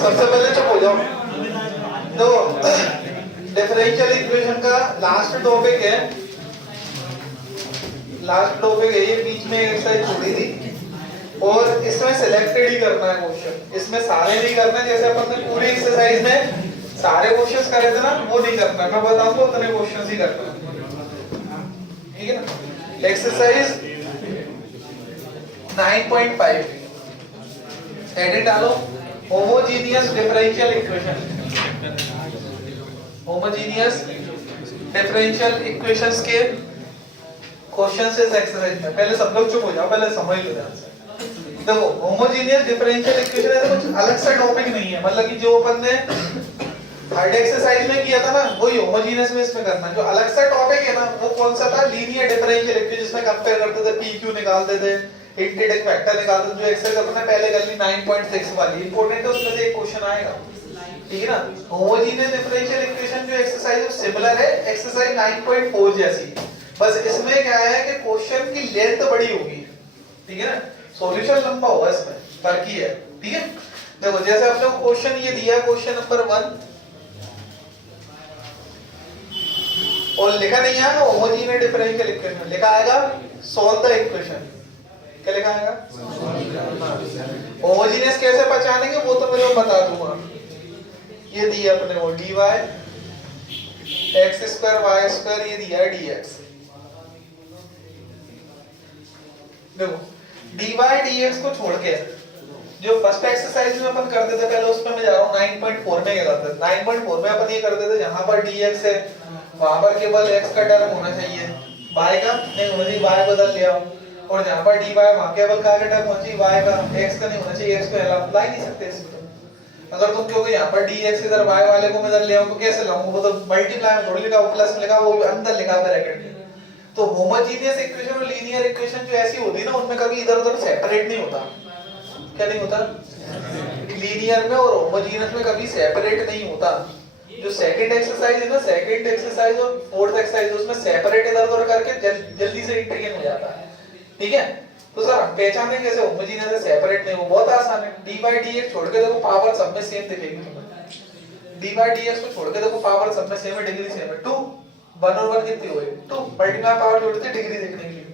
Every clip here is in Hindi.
सबसे पहले चुप हो जाओ। तो डिफरेंशियल इक्वेशन का लास्ट टॉपिक है, ये बीच में एक्सरसाइज छोड़ी थी और इसमें सिलेक्टेड ही करना है क्वेश्चन, इसमें सारे नहीं करना। जैसे अपन ने पूरी एक्सरसाइज में सारे क्वेश्चंस करे थे ना, वो नहीं करना। मैं बताऊंगा उतने क्वेश्चंस ही करना, ठीक है ना। एक्सरसाइज 9.5 हेडिंग डालो, homogeneous differential equation. Homogeneous differential equations के क्वेश्चंस इस एक्सरसाइज में। पहले सब लोग चुप हो जाओ, पहले समझ लो ध्यान से। देखो होमोजीनियस डिफरेंशियल इक्वेशन ऐसा कुछ अलग सा टॉपिक नहीं है, मतलब कि जो अपन ने थर्ड एक्सरसाइज में किया था ना, वही होमोजीनियस में इसमें करना है। जो अलग सा टॉपिक है ना, वो कौन सा था? लीनियर डिफरेंशियल इक्वेशन, जिसमें कंपेयर करते थे, पी क्यू निकालते थे, इंटीग्रेट वेक्टर निकालते थे। जो एक्सरसाइज अपने पहले कर ली 9.6 वाली, इंपॉर्टेंट है, उसमें से एक क्वेश्चन आएगा, ठीक है ना। होमोजीनियस डिफरेंशियल इक्वेशन जो एक्सरसाइज है सिमिलर है एक्सरसाइज 9.4 जैसी, बस इसमें क्या है कि क्वेश्चन की लेंथ बड़ी होगी, ठीक है ना, सॉल्यूशन लंबा होगा, इसमें फर्क ही है, ठीक है। देखो जैसे आपने क्वेश्चन ये दिया, क्वेश्चन नंबर 1, और लिखा नहीं है होमोजीनियस डिफरेंशियल इक्वेशन, लिखा आएगा सॉल्व द इक्वेशन। क्या लिखा आएगा? होमोजीनियस कैसे पहचानेंगे वो तो मैं बता दूंगा। ये दिया अपने को dy x square y square, ये दिया dx। देखो dy dx को छोड़ के जो फर्स्ट एक्सरसाइज में अपन करते थे पहले, उसमें मैं जा रहा हूँ 9.4 में। क्या करते थे 9.4 में? अपन ये करते थे, जहां पर dx है वहां पर केवल x का टर्म होना चाहिए, y का नहीं होना चाहिए, y बदल लिया। और जहां पर dy वहां केवल का टर्म होना चाहिए, y का, x का नहीं होना चाहिए, x को अप्लाई नहीं सकते इसमें। अगर तुम कहोगे यहाँ पर dx इधर y वाले को मैं इधर ले आऊं तो कैसे लाऊंगा? वो तो मल्टीप्लाई में थोड़ी लिखा, प्लस में लिखा, वो अंदर लिखा ब्रैकेट में। तो होमोजीनियस इक्वेशन और लीनियर इक्वेशन जो ऐसी होती है ना, उनमें कभी इधर उधर सेपरेट नहीं होता। क्या नहीं होता? लीनियर में और होमोजीनियस में कभी सेपरेट नहीं होता। जो सेकंड एक्सरसाइज है ना, सेकंड एक्सरसाइज और फोर्थ एक्सरसाइज, उसमें सेपरेट इधर उधर करके जल्दी से इंटीग्रेट हो जाता है, ठीक है। तो सर पहचाने कैसे होमोजीनियस से सेपरेट नहीं? वो बहुत आसान है। dy dx छोड़ के देखो, पावर सब में सेम दिखेगी तुम्हें। dy dx को छोड़ के देखो, पावर सब में सेम है, डिग्री सेम है। 2 1 और 1 कितनी हुई? 2 मल्टीप्लाई पावर जोड़ते डिग्री देखने के लिए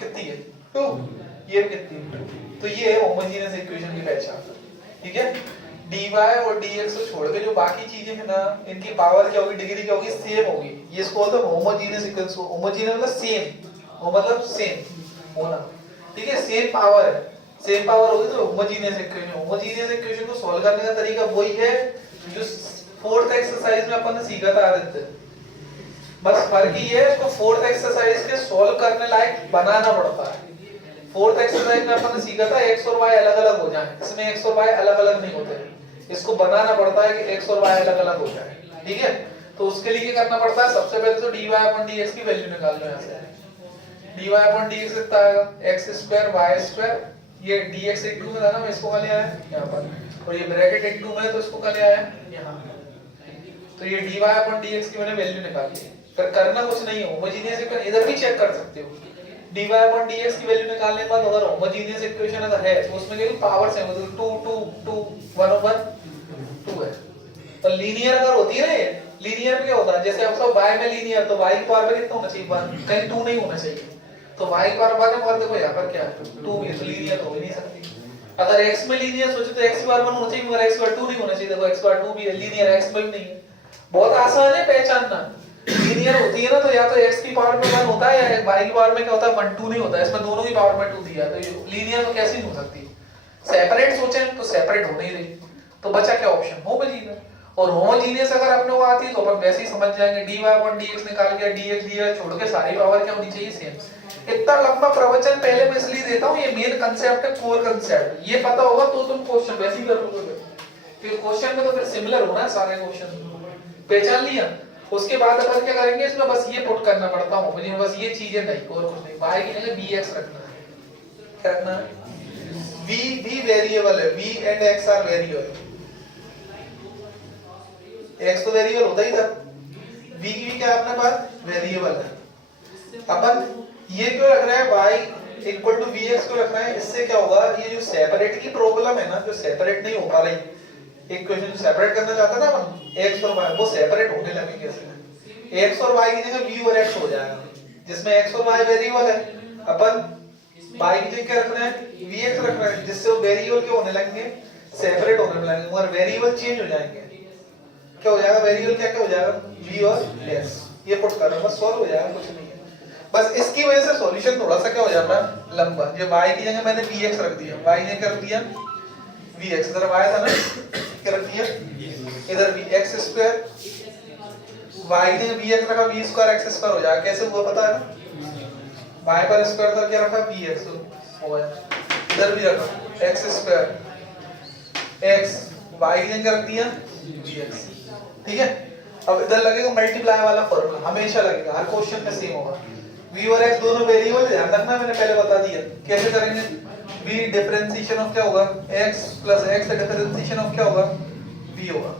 कितनी है? 2। ये कितनी है? तो ये है होमोजीनियस इक्वेशन की पहचान, ठीक है। dy और dx को छोड़ के जो बाकी चीजें हैं ना, इनकी पावर क्या होगी, डिग्री क्या होगी? सेम होगी। ये इसको बोलते हैं होमोजीनियस इक्वेशन। होमोजीनियस मतलब सेम, वो मतलब सेम होना, ठीक है। सेम पावर है, सेम पावर होगी तो होमोजीनियस इक्वेशन। होमोजीनियस इक्वेशन को सॉल्व करने का तरीका वही है जो फोर्थ एक्सरसाइज में अपन ने सीखा था आदित्य। बस फर्क ये है, इसको फोर्थ एक्सरसाइज के सॉल्व करने लायक बनाना पड़ता है। फोर्थ एक्सरसाइज में अपन ने सीखा था x और y अलग अलग हो जाए, इसमें x और y अलग अलग नहीं होते। इसको बनाना पड़ता है कि x और y अलग अलग हो जाए, ठीक है। तो उसके लिए क्या करना पड़ता है? सबसे पहले तो dy upon dx की वैल्यू निकाल लो। यहाँ से dy upon dx कितना आएगा? x स्क्वायर y स्क्वायर, ये dx इनटू में था ना, मैं इसको कहाँ ले आया यहाँ पर, और ये ब्रैकेट इनटू में तो इसको कहाँ ले आया यहाँ। तो ये dy upon dx की मैंने वैल्यू निकाल ली। फिर करना कुछ नहीं है, होमोजीनियस इक्वेशन इधर भी चेक कर सकते हो। dy upon dx की वैल्यू निकालने के बाद अगर होमोजीनियस इक्वेशन अगर है तो उसमें क्या पावर सेम होती है, 2 2 2 1 over 2 है। तो लीनियर अगर होती है ना, ये लीनियर में क्या होता है, जैसे अब सब y में लीनियर तो y की पावर में कितना होना चाहिए? 1, कहीं 2 नहीं होना चाहिए। तो y की पावर 1 है, और देखो यहाँ पर क्या है 2 भी, तो लीनियर हो ही नहीं सकती। अगर x में लीनियर सोचो तो x की पावर 1 होना चाहिए, मगर x की पावर 2 नहीं होना चाहिए। देखो x की पावर 2 भी है, लीनियर x में भी नहीं है। बहुत आसान है पहचानना। लीनियर होती है ना, तो या तो x की पावर में 1 होता है, या y की पावर में क्या होता है 1 2 नहीं होता है। इसमें दोनों की पावर में 2 दिया है, तो लीनियर तो कैसे नहीं हो सकती। सेपरेट सोचें तो सेपरेट हो नहीं रही, तो बचा क्या ऑप्शन? होमोजीनियस। और होमोजीनियस अगर अपने को आती है तो अपन वैसे ही समझ जाएंगे, dy upon dx निकाल के dx dx छोड़ के सारी पावर क्या होनी चाहिए? सेम। इतना लंबा प्रवचन पहले मैं इसलिए देता हूँ, ये मेन कांसेप्ट है, कोर कांसेप्ट। ये पता होगा तो तुम क्वेश्चन वैसे ही कर लोगे, फिर क्वेश्चन में तो फिर सिमिलर होना है सारे क्वेश्चन। पहचान लिया? उसके बाद अपन क्या करेंगे, इसमें बस ये पुट करना पड़ता है मुझे, बस ये चीजें नहीं, और कुछ नहीं। y की जगह bx रखना है। क्या रखना है? v वेरिएबल है, v and x are variable. x तो वेरिएबल होता ही था, v की क्या अपने पास वेरिएबल है। अपन ये क्यों रख रहे हैं y इक्वल टू vx क्यों रख रहे हैं? इससे क्या होगा, ये जो सेपरेट की प्रॉब्लम है ना, जो सेपरेट नहीं हो पा रही, इक्वेशन सेपरेट करना चाहता है ना अपन, x और y, वो सेपरेट होने लगे कैसे, x और y की जगह v और x हो जाएगा, जिसमें x और y वेरिएबल है, अपन y की जगह क्या रख रहे हैं, vx रख रहे हैं, जिससे वो वेरिएबल क्या होने लगेंगे, सेपरेट होने लगेंगे, मगर वेरिएबल चेंज हो जाएंगे। क्या हो जाएगा वेरिएबल, क्या क्या हो जाएगा, v और s, ये पुट कर रहे हैं, बस सॉल्व हो जाएगा, कुछ नहीं है। बस इसकी वजह से सॉल्यूशन थोड़ा सा क्या हो जाता है, लंबा। जो y की जगह मैंने vx रख दिया, y ने कर दिया vx, इधर y था ना, क्या रख दिया, इधर vx स्क्वायर, y ने vx रखा, v स्क्वायर x स्क्वायर हो जाएगा। कैसे हुआ पता है ना, y पर स्क्वायर था, क्या रखा, vx हो गया, इधर भी रखा x स्क्वायर x, y की जगह रख दिया vx, ठीक है। अब इधर लगेगा मल्टीप्लाई वाला फॉर्मूला, हमेशा लगेगा, हर क्वेश्चन में सेम होगा। v और x दोनों वेरिएबल ध्यान रखना, मैंने पहले बता दिया कैसे करेंगे। v डिफरेंशिएशन ऑफ क्या होगा, x plus x differentiation of क्या होगा, v होगा।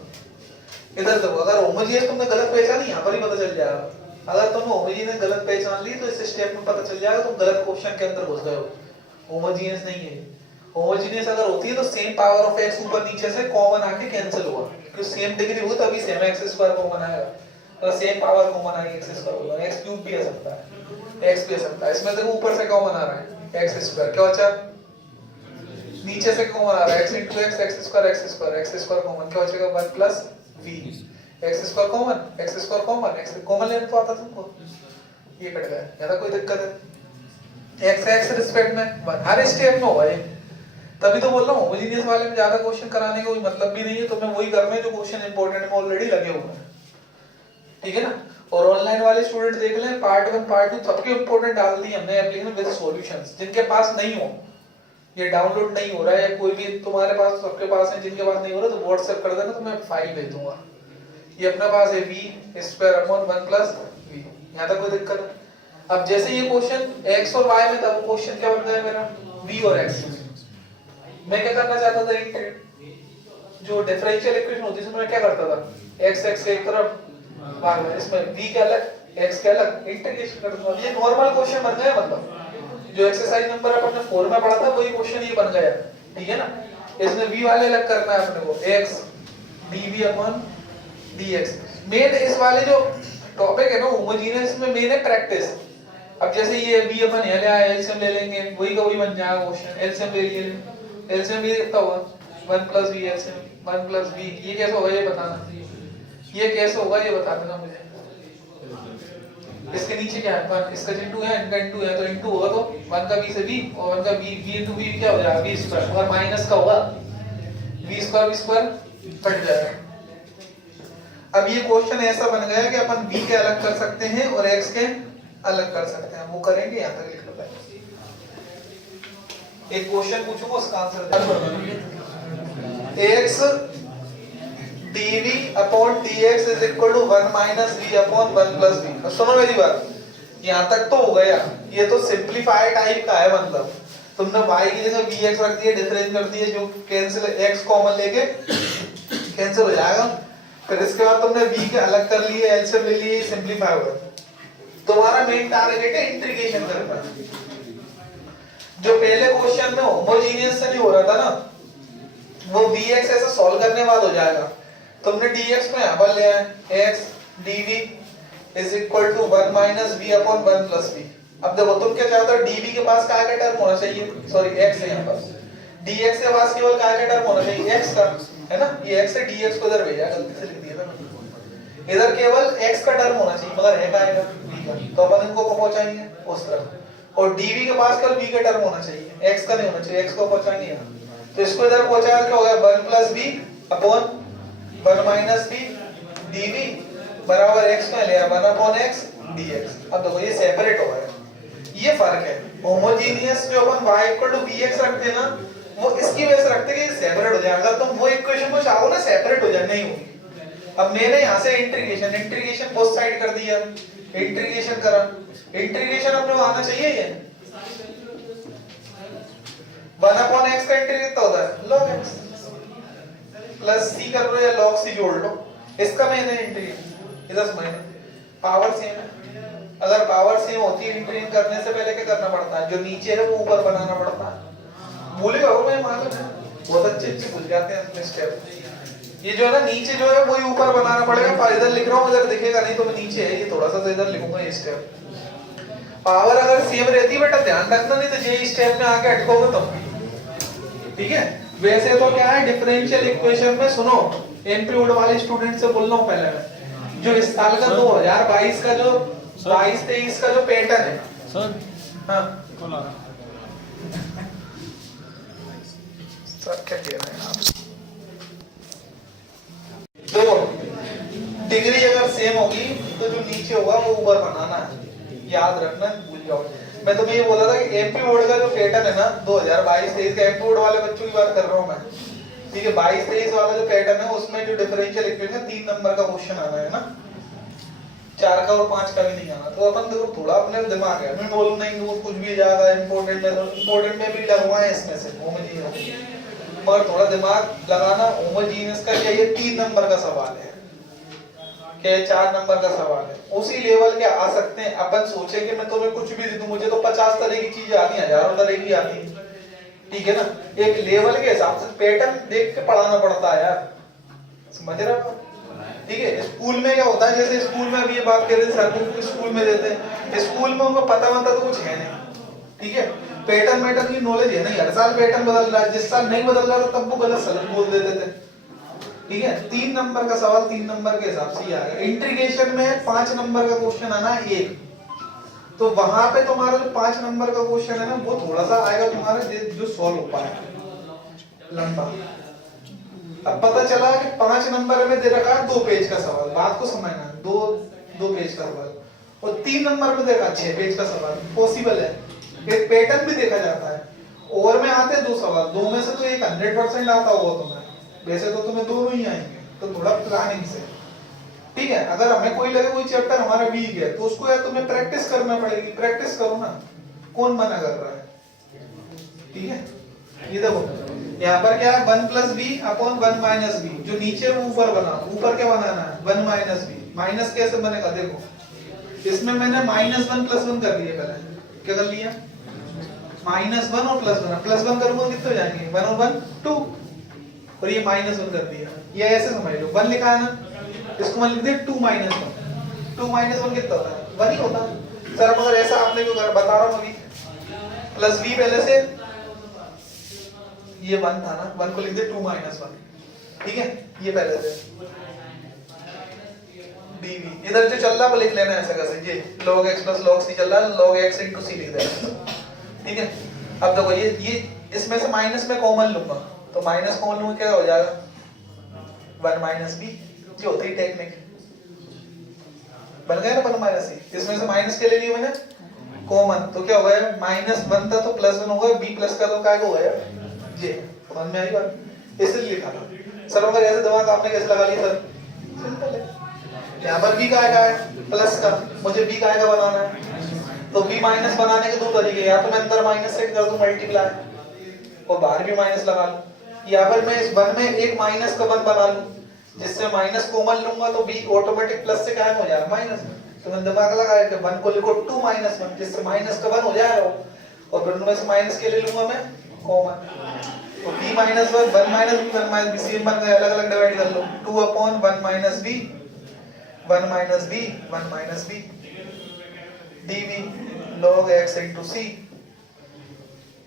इधर देखो, अगर होमोजेनियस तुमने गलत पहचानी, यहाँ पर ही पता चल जाएगा। अगर तुमने होमोजेनियस गलत पहचान ली तो इस स्टेप में पता चल जाएगा तुम गलत क्वेश्चन के अंदर घुस गए हो। होमोजेनियस नहीं है, होमोजेनियस अगर होती है तो सेम पावर ऑफ x ऊपर नीचे से कॉमन आके कैंसिल होगा, क्योंकि सेम डिग्री हो तभी सेम x स्क्वायर कॉमन आएगा, तो सेम पावर कॉमन आएगी x स्क्वायर होगा, x क्यूब भी आ सकता है, x भी आ सकता है। इसमें देखो ऊपर से कॉमन आ रहा है x स्क्वायर, क्या बचा, नीचे से कॉमन आ रहा है x into x, x square common, क्या बचेगा 1 plus v, x square common, x square common, x common लेना तो आता तुमको, ये कट गया, ज्यादा कोई दिक्कत है, x रिस्पेक्ट में हर स्टेप में होगा ये। तभी तो बोल रहा हूँ होमोजेनियस वाले में ज्यादा क्वेश्चन कराने का कोई मतलब भी नहीं है, तो मैं वही कर रहा हूं जो क्वेश्चन इंपॉर्टेंट में ऑलरेडी लगे हुए हैं, ठीक है ना। और ऑनलाइन वाले स्टूडेंट देख लें, पार्ट 1 पार्ट 2 सबके इंपॉर्टेंट डाल दिए हमने एप्लीकेशन विद सॉल्यूशंस। जिनके पास नहीं हो, ये डाउनलोड नहीं हो रहा है, कोई भी तुम्हारे पास, सबके पास है, जिनके पास नहीं हो रहा तो व्हाट्सएप कर देना, तो मैं फाइल भेज दूंगा। ये अपने पास है v square upon 1 plus v, यहां तक कोई दिक्कत है। अब जैसे ये क्वेश्चन x और y में था, वो क्वेश्चन क्या बन गया मेरा, v और x। मैं क्या करना चाहता था, इंटीग्रेट, जो डिफरेंशियल इक्वेशन होती है उसमें क्या करता था, x x एक तरफ भाग में, इसमें v के अलग x के अलग इंटीग्रेशन करता था। ये नॉर्मल क्वेश्चन बन गया, मतलब जो एक्सरसाइज नंबर अपने 4 में पढ़ा था वही क्वेश्चन ये बन गया, ठीक है ना। इसमें v वाले अलग करना है अपने को, x dv upon dx। Main इस वाले जो टॉपिक है ना होमोजेनियस में, मेन है प्रैक्टिस। अब जैसे ये v अपन यहाँ ले आए, एलसीएम ले लेंगे, वही का वही बन जाएगा क्वेश्चन। एलसीएम ले लिए, एलसीएम भी कितना होगा 1 plus v, LCM 1 plus v, ये कैसे होगा ये बताना, ये कैसे होगा ये बता देना मुझे। इसके नीचे क्या है, 1, इसका इनटू है, इनका इनटू है, तो इनटू होगा तो 1 का v से v, और 1 का v इनटू v क्या हो जाएगा v स्क्वायर, और माइनस का होगा v स्क्वायर कट जाएगा। अब ये क्वेश्चन ऐसा बन गया कि अपन v के अलग कर सकते हैं और x के अलग कर सकते हैं, वो करेंगे, यहां तक लिख लो पहले। एक क्वेश्चन पूछूंगा, उसका answer x dv upon dx is equal to 1 minus v upon 1 plus v। अब सुनो मेरी बात, यहां तक तो हो गया, ये तो सिंपलीफाइड टाइप का है, मतलब तुमने y की जगह vx रख दिया, डिफरेंस कर दिया, जो कैंसिल x कॉमन लेके कैंसिल हो जाएगा। फिर इसके बाद तुमने v के अलग कर लिए, एलसीएम ले लिए, सिंपलीफाई होगा। तुम्हारा मेन टारगेट है इंटीग्रेशन करना। जो पहले क्वेश्चन में होमोजेनियस से नहीं हो रहा था ना, वो vx ऐसा सॉल्व करने बाद हो जाएगा। तुमने dx को यहाँ पर ले आए, x dv is equal to 1 minus v upon 1 plus v। अब देखो तुम क्या चाहते हो, dv के पास क्या टर्म होना चाहिए, सॉरी x है यहाँ पर, dx के पास केवल क्या टर्म होना चाहिए, x का, है ना। ये x से dx को इधर भेजा, गलती से लिख दिया था, इधर केवल x का टर्म होना चाहिए, मगर है क्या आएगा v का, तो अपन इनको पहुंचाएंगे उस तरफ। और dv के पास केवल v का टर्म होना चाहिए, x का नहीं होना चाहिए, x को पहुंचाएंगे यहाँ, तो इसको इधर पहुंचाया क्या हो गया 1 plus v upon 1 minus v dv बराबर x का लिया 1 अपॉन x dx। अब देखो ये सेपरेट हो गया, ये फर्क है। होमोजेनियस जो अपन y इक्वल टू vx रखते हैं ना, वो इसकी वजह से रखते हैं कि सेपरेट हो जाएगा। अगर तुम वो इक्वेशन को चाहो ना सेपरेट हो जाए, नहीं होगी। अब मैंने यहाँ से इंटीग्रेशन बोथ साइड कर दिया, इंटीग्रेशन करा, इंटीग्रेशन अपने को आना चाहिए ये 1 अपॉन x का इंटीग्रेट कितना होता है, log x प्लस c कर लो या log c जोड़ लो, इसका मैंने इंटीग्रेट, इधर मैंने पावर सेम है। अगर पावर सेम होती है, इंटीग्रेट करने से पहले क्या करना पड़ता है, जो नीचे है वो ऊपर बनाना पड़ता है। भूल गए हो, मैं मालूम है, बहुत अच्छे भूल जाते हैं अपने स्टेप। ये जो है ना नीचे जो है वही ऊपर बनाना पड़ेगा। पर इधर लिख रहा हूँ, इधर दिखेगा नहीं तो मैं नीचे है ये थोड़ा सा तो इधर लिखूंगा ये स्टेप। पावर अगर सेम रहती है बेटा ध्यान रखना, नहीं तो ये स्टेप में आके अटकोगे तुम। ठीक है, वैसे तो क्या है डिफरेंशियल इक्वेशन में, सुनो एमपी बोर्ड वाले स्टूडेंट से बोल रहा हूँ पहले मैं, जो इस साल का 2022 का जो 22-23 का जो पैटर्न है सर। हाँ बोला सर क्या कह रहे हैं आप? देखो डिग्री अगर सेम होगी तो जो नीचे होगा वो ऊपर बनाना है, याद रखना, भूल जाओ। मैं तुम्हें ये बोला था कि एमपी बोर्ड का जो पैटर्न है ना 2022-23 का, एमपी बोर्ड वाले बच्चों की बात कर रहा हूँ मैं, ठीक है। 22-23 वाला जो पैटर्न है उसमें जो डिफरेंशियल इक्वेशन 3 नंबर का क्वेश्चन आना है ना, 4 का और 5 का भी नहीं आना। तो अपन देखो थोड़ा अपने दिमाग है, मैं बोलूँ नहीं वो कुछ भी जाएगा इम्पोर्टेंट में, तो इम्पोर्टेंट में भी लगवाए इसमें से होमोजीनियस, मगर थोड़ा दिमाग लगाना। होमोजीनियस का क्या, ये 3 नंबर का सवाल है क्या, 4 नंबर का सवाल है। उसी लेवल के आ सकते हैं। अपन सोचे कि मैं तुम्हें कुछ भी दे दूं, मुझे तो 50 तरह की चीजें आती हैं, हजारों तरह की आती हैं, ठीक है ना। एक लेवल के हिसाब से पैटर्न देख के पढ़ाना पड़ता है यार, समझ रहे हो? ठीक है। स्कूल में क्या होता है, जैसे स्कूल में अभी ये बात कर रहे थे सर को, स्कूल में देते हैं, स्कूल में उनको पता तो कुछ है नहीं, ठीक है। पैटर्न की नॉलेज है नहीं, हर साल पैटर्न बदल रहा है, जिस साल नहीं बदल रहा था तब वो गलत सलत बोल देते थे, ठीक है। 3 नंबर का सवाल 3 नंबर के हिसाब से ही आएगा। इंटीग्रेशन में 5 नंबर का क्वेश्चन आना है एक, तो वहां पे तुम्हारा जो 5 नंबर का क्वेश्चन है ना वो थोड़ा सा आएगा तुम्हारा जो सॉल्व हो पाए लंबा। अब पता चला कि 5 नंबर में दे रखा है 2 पेज का सवाल, बात को समझना, 2 पेज का सवाल, और 3 नंबर में देखा 6 पेज का सवाल, पॉसिबल है। एक पैटर्न भी देखा जाता है, और में आते 2 सवाल, 2 में से तो एक 100% आता होगा तुम्हें, वैसे तो तुम्हें दोनों ही आएंगे, तो थोड़ा प्लानिंग से, ठीक है। अगर हमें कोई लगे कोई चैप्टर हमारा वीक है तो उसको यार तुम्हें प्रैक्टिस करना पड़ेगी, प्रैक्टिस करो ना, कौन मना कर रहा है, ठीक है। ये देखो यहाँ पर क्या है 1 + b अपॉन 1 - b, जो नीचे ऊपर बना, ऊपर क्या बनाना है 1 - b, माइनस कैसे बनेगा देखो, इसमें मैंने -1 + 1 कर लिया, पहले क्या कर लिया -1 और +1 करूंगा कितने हो जाएंगे 1 और 1 2, और ये -1 कर दिया, ये ऐसे समझ लो 1 लिखा है ना, इसको मैं लिख दे 2 - 1, 2 - 1 कितना होता है 1 ही होता है सर, मगर ऐसा आपने क्यों करा, बता रहा हूँ अभी, प्लस b पहले से, ये 1 था ना, 1 को लिख दे 2 - 1, ठीक है। ये पहले से dv, इधर जो चल रहा है वो लिख लेना ऐसा कैसे, ये log x + log c चल रहा है, log x * c लिख देना, ठीक है। अब देखो ये इसमें से माइनस में कॉमन लूंगा, तो माइनस कॉमन लूंगा क्या हो जाएगा 1 - b, जो होती है टेक्निक, बन गया ना 1 - c, इसमें से माइनस के ले लिया मैंने कॉमन, तो क्या हो गया -1 था तो +1 हो गया, b प्लस का तो क्या हो गया ये, समझ में आई बात, इसलिए लिखा था सर। अगर ऐसे दिमाग आपने कैसे लगा लिया सर, सिंपल है। यहाँ पर b का आएगा प्लस का, मुझे b का आएगा बनाना है, तो b माइनस बनाने के 2 तरीके, या तो मैं अंदर माइनस से कर दूं मल्टीप्लाई और बाहर भी माइनस लगा लूं, या फिर मैं इस 1 में एक माइनस का 1 बना लूं, जिससे माइनस कॉमन लूंगा तो b ऑटोमेटिक प्लस से क्या हो जाएगा माइनस, तो मैं दिमाग लगाया कि 1 को लिखो 2 - 1, जिससे माइनस का 1 हो जाएगा, और फिर उनमें से माइनस के ले लूंगा मैं कॉमन, तो b - 1 1 - b 1 - b सेम बन गए, अलग अलग डिवाइड कर लो, 2 upon 1 - b 1 - b 1 - b dv log x * c,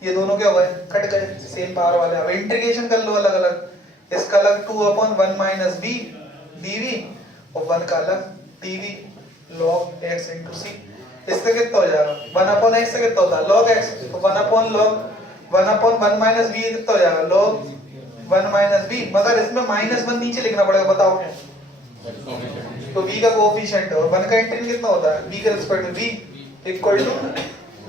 ये दोनों क्या हुए कट गए, सेम पावर वाले। अब इंटीग्रेशन कर लो अलग अलग, इसका अलग 2 अपॉन 1 - b dv और 1 का अलग dv log x * c, इससे कितना हो जाएगा 1 अपॉन x से कितना होता है log x, तो 1 अपॉन 1 - b कितना हो जाएगा log 1 - b, मगर इसमें -1 नीचे लिखना पड़ेगा, बताओ तो b का कोएफिशिएंट और 1 का इंटीग्रल कितना होता है b के रिस्पेक्ट में b equal to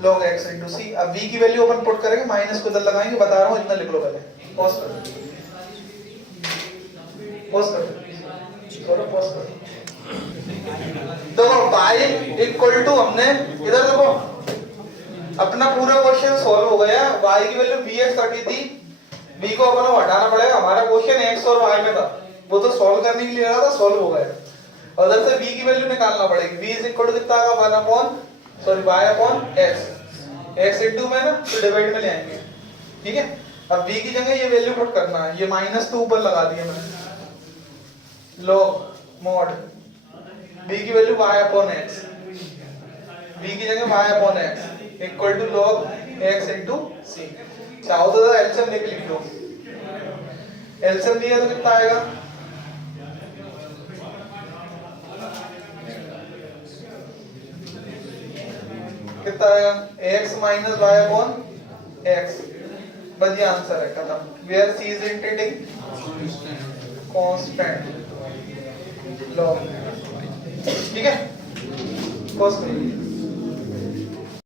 log x * c। अब b की वैल्यू अपन पुट करेंगे, माइनस को इधर लगाएंगे, बता रहा हूँ इतना लिख लो पहले, पॉज करो थोड़ा पॉज करो, देखो y इक्वल टू, हमने इधर देखो अपना पूरा क्वेश्चन सॉल्व हो गया, y की वैल्यू bx रखी थी, b को अपन को हटाना पड़ेगा, हमारा क्वेश्चन x और y में था, वो तो सॉल्व करने के लिए रहा था, सॉल्व हो गया, उधर से b की वैल्यू निकालना पड़ेगी, b कितना आएगा 1 upon y upon x into में ना तो डिवाइड में ले आएंगे, ठीक है। अब b की जगह ये वैल्यू पुट करना है, ये माइनस तो ऊपर लगा दिया मैंने, log mod b की value y upon x, b की जगह y upon x equal to log x into c। चाहो तो एलसीएम लेके लिख लो, एलसीएम दिया तो कितना आएगा, कितना आएगा x minus y upon x, बस ये आंसर है, खत्म। Where c is integrating constant log, ठीक है। फर्स्ट